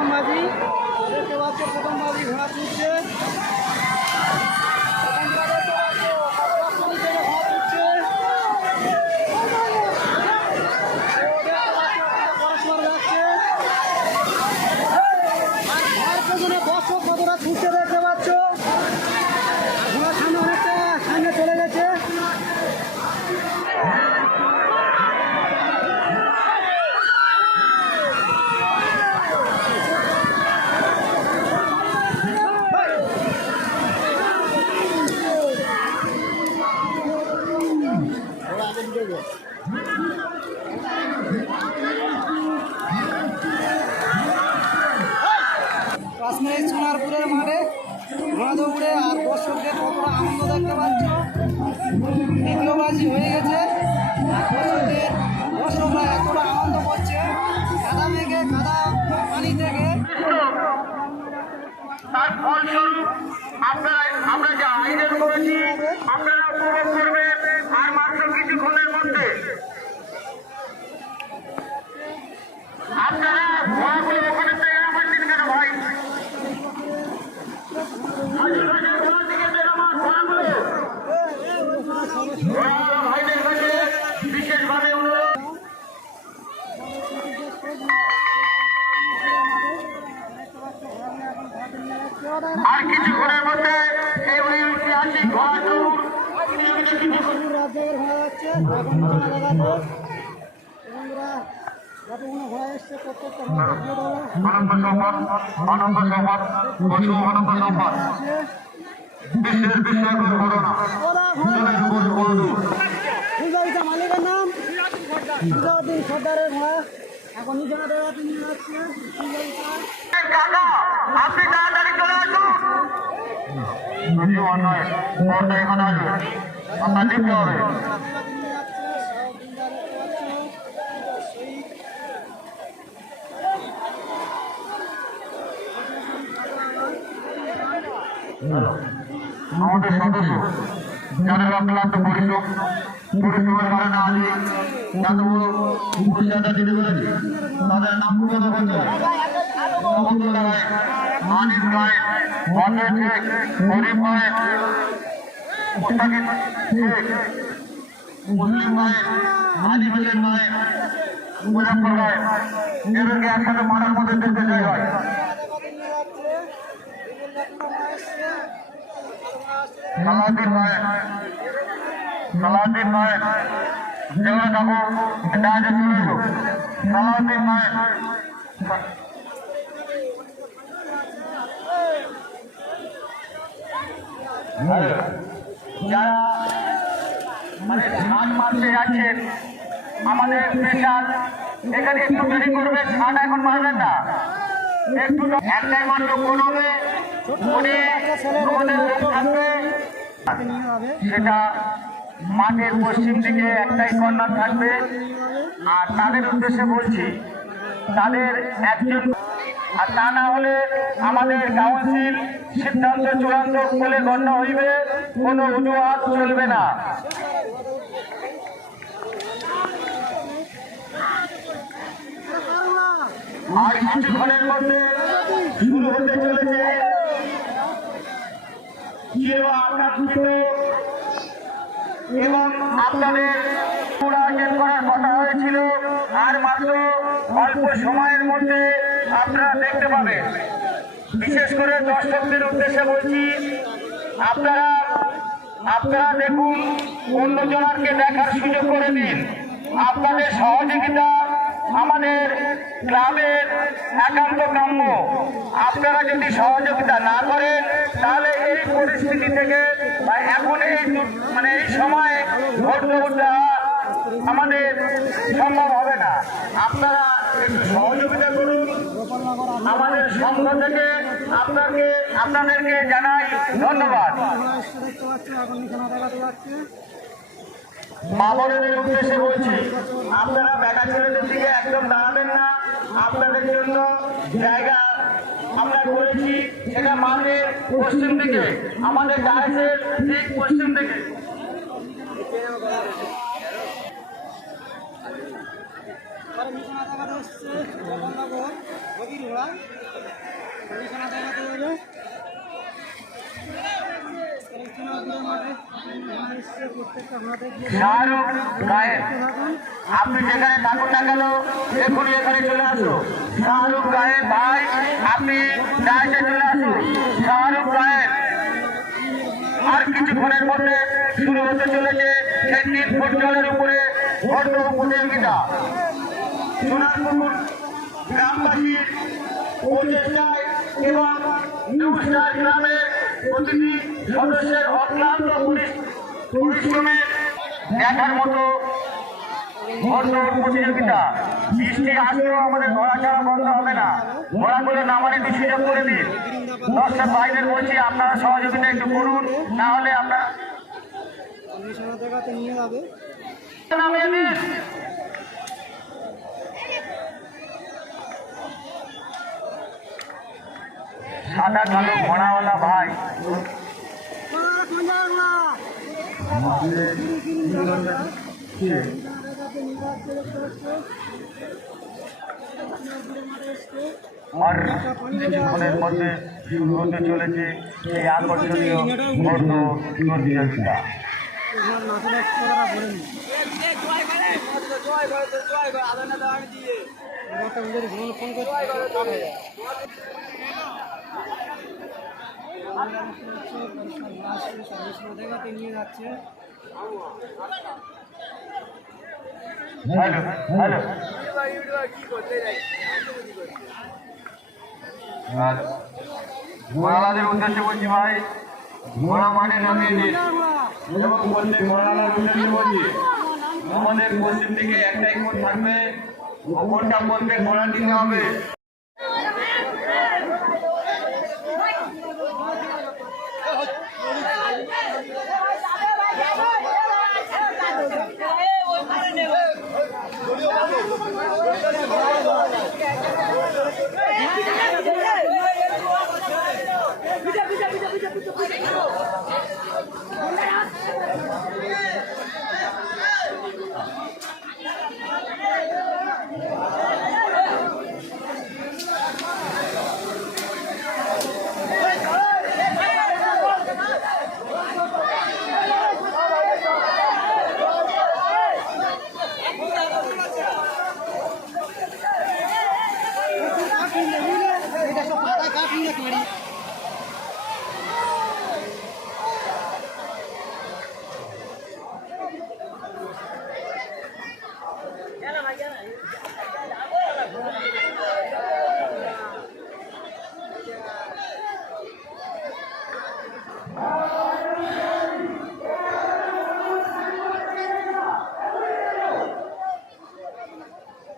প্রথম বাজি দেখতে পাচ্ছ, প্রথম বাজি ঘোড়া ছুটছে। দর্শক কতটা ছুটছে দেখতে পাচ্ছ, ঘোড়ার সামনে অনেকটা সামনে চলে গেছে। কাশ্মীরের সোনারপুরের মাঠে ঘোড়া দৌড়ে আর দর্শকদের কতটা আনন্দ দেখতে পাচ্ছ। দ্বিতীয় বাজি হয়ে গেছে আর দর্শকরা এতটা আনন্দ করছে, কাদা মেঘে কাদা পানি থেকে। তার ফলস্বরূপ আমরা যা আয়োজন করেছি আপনারা উপভোগ করবেন আর মাত্র কিছুক্ষণের মধ্যে। আপনারা ঘোড়াগুলো ওখানে থেকে নামাচ্ছেন কেন ভাই? ঘোড়ার দিকে বেরোমান ঘোড়াগুলো ভাইদের কাছে বিশেষভাবে অনুরোধ। আর কিছুক্ষণের মধ্যে এই ঐতিহাসিক ঘোড়া দৌড় রাজ্যের ঘোড়া যাচ্ছে ঘোড়া এসছে প্রত্যেকটা অনন্ত সম্পদ, অনন্ত সম্পদ, পশু অনন্ত সম্পদ, বিশ্বের বিস্ময়কর ঘটনা। মালিকের নাম সুজাউদ্দিন সর্দারের ঘোড়া এখন নিজামা দেওয়াতে নিয়ে যাচ্ছে। আপনি তাড়াতাড়ি চলে আসুন। অন্যায় পর্দা এখানে আসবে, আপনার দেখতে হবে। আমাদের সদস্য যারা অক্লান্ত পরিশ্রমের কারণে আজ এত বড় উপজাতা দিতে পেরেছি, তাদের নাম ঘোষণা করতে হবে। আনিস গায়েন, অজয় শেখ, করিম গায়েন, মুস্তাকিব শেখ, মুসলিম গায়েন, আলী হোসেন গায়েন, মুজাফর গায়েন, এদেরকে একসাথে মারার মধ্যে দেখতে চাই হয়। সালাউদ্দিন গায়েন, সালাউদ্দিন গায়েন, যেগুলো দেখো এটা আজ চলে এলো। সালাউদ্দিন গায়েন যারা মানে ধান মারতে যাচ্ছেন আমাদের স্পেশাল এখানে একটু দেরি করবে, ধান এখন মারবেন না, একটু একটাই মাত্র কোন হবে আমাদের থাকবে, সেটা মাঠের পশ্চিম দিকে একটাই কর্নার থাকবে। আর তাদের উদ্দেশ্যে বলছি, তাদের একজন, আর তা না হলে আমাদের কাউন্সিল সিদ্ধান্ত চূড়ান্ত বলে গণ্য হইবে, কোনো অজুহাত চলবে না। আর কিছুক্ষণের মধ্যে শুরু হতে চলেছে আকাঙ্ক্ষিত এবং আপনাদের আয়োজন করার কথা হয়েছিল, আর মাত্র অল্প সময়ের মধ্যে আপনারা দেখতে পাবেন। বিশেষ করে দর্শকদের উদ্দেশ্যে বলছি, আপনারা দেখুন, অন্যজনকে দেখার সুযোগ করে দিন। আপনাদের সহযোগিতা আমাদের ক্লাবের একান্ত কাম্য। আপনারা যদি সহযোগিতা না করেন তাহলে এই পরিস্থিতি থেকে এখন এই সময় ভোট দেওয়া আমাদের সম্ভব হবে না। আপনারা একটু সহযোগিতা করুন। আমাদের সংঘ থেকে আপনাদেরকে জানাই ধন্যবাদ। মা বোনেদের উদ্দেশ্যে বলছি, আপনারা বেটা ছেলেদের দিকে একদম দাঁড়াবেন না। আপনাদের জন্য জায়গা আমরা করেছি, সেটা মাঠের পশ্চিম দিকে, আমাদের ডায়াসের ঠিক পশ্চিম দিকে। আসছে প্রত্যেকটা ঘোড়া দেখবো। শাহরুখ গায়েব, আপনি যেখানে থাকুন না কেন এখনই এখানে চলে আসো। শাহরুখ গায়েব ভাই, আপনি ডাইসে চলে আসুন। শাহরুখ গায়েব, আর কিছুক্ষণের মধ্যে শুরু হতে চলেছে সেই 3 ফুট জলের উপরে বড় প্রতিযোগিতা। সোনারপুর গ্রামবাসীর প্রচেষ্টায় এবং নিউস্টার গ্রামের প্রতিটি সদস্যের অক্লান্ত পরিশ্রমে দেখার মতো বড় প্রতিযোগিতা। বৃষ্টি আসলেও আমাদের ঘোড়া ছাড়া বন্ধ হবে না। ঘোড়াগুলো নামার একটু সুযোগ করে দিন। দর্শক ভাইদের বলছি আপনারা সহযোগিতা একটু করুন, না হলে আপনারা নিশানা দেখাতে নিয়ে যাবে। নামিয়ে দিন। সাদা কালো ঘোড়াওয়ালা ভাই, আর কিছুক্ষণের মধ্যে শুরু হতে চলেছে সেই আকর্ষণীয় বড় প্রতিযোগিতা। দেখাতে নিয়ে যাচ্ছে। হ্যালো হ্যালো, আর ঘোড়ালাদের উদ্দেশ্যে বলছি ভাই, ঘোড়া মাঠে নামিয়ে দিন এবং বলছি ঘোড়ালার উদ্দেশ্যে বলছি আমাদের পশ্চিম দিকে একটাই কোণ থাকবে, ওপরটা বলতে ঘোড়া নিতে হবে।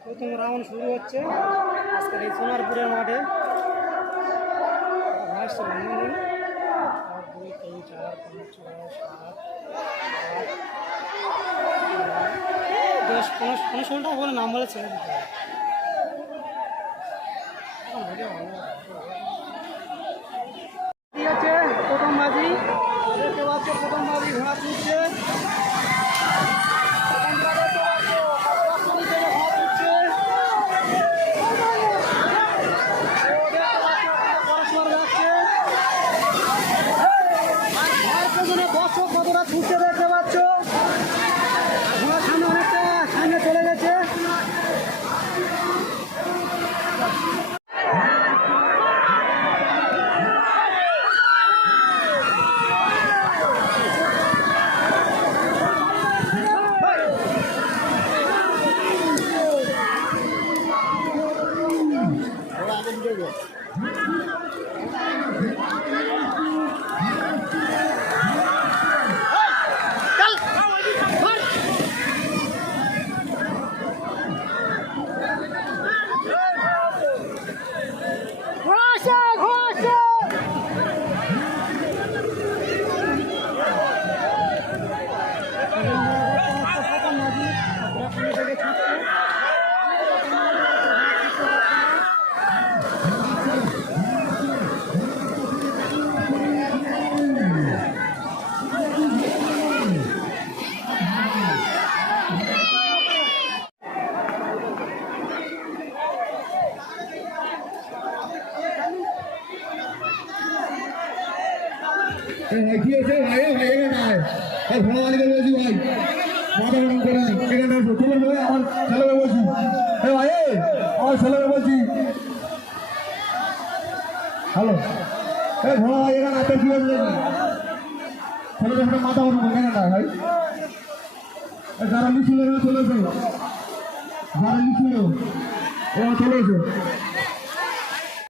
প্রথম রাউন্ড শুরু হচ্ছে আজকের এই সোনারপুরের মাঠে। আসছে 1 2 3 4 5 6 7 10 15 বলে নাম বলে ছেড়ে দিতে হবে। প্রথম বাজি দেখতে পাচ্ছ, প্রথম বাজি ঘোড়া তুলছে। দর্শক কতটা ছুটছে দেখতে পাচ্ছ, ঘোড়ার সামনে অনেকটা সামনে চলে গেছে। কি হয়েছে ভাই ভাই এই ঘোড়া মালিকের বলছি ভাই মাথা গরম করে নি এখানে এসো তুলে ভাই আমার ছেলেকে বলছি এই ভাই আমার ছেলেকে বলছি হ্যালো এই ঘোড়া ভাই এখানে হাতে কি হয়েছে ছেলেদের সাথে মাথা গরম করে না ভাই যারা লিখছিল চলে এসো যারা লিখছিল ওরা চলে এসো